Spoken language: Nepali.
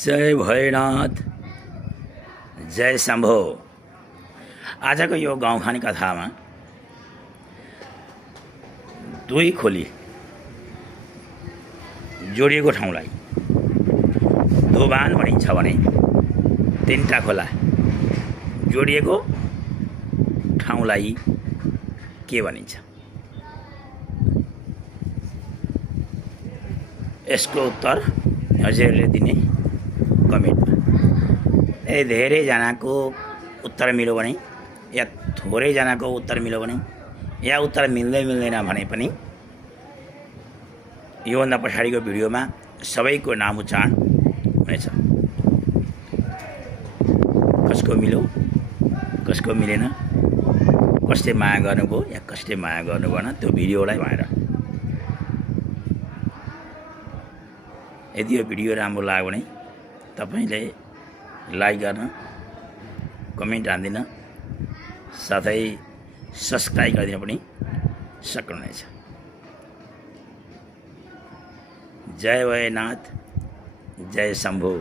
जय भैरनाथ, जय शम्भो। आजको यो गाउँखाने कथामा दुई खोली जोडिएको ठाउँलाई दोभान भनिन्छ भने तीनटा खोला जोडिएको ठाउँलाई के भनिन्छ? यसको उत्तर हजुरले दिने कमेन्टमा। धेरैजनाको उत्तर मिल्यो भने या थोरैजनाको उत्तर मिल्यो भने या उत्तर मिल्दैन भने पनि योभन्दा पछाडिको भिडियोमा सबैको नाम उच्चारण हुनेछ। कसको मिल्यो कसको मिलेन, कसले माया गर्नुभयो या कसले माया गर्नु भएन, त्यो भिडियोलाई भएर यदि यो भिडियो राम्रो लाग्यो भने तपाईले लाइक गर्न, कमेन्ट हान्दिन, साथै सब्स्क्राइब गरिदिन पनि सक्नुहुनेछ। जय भैरनाथ, जय शम्भो।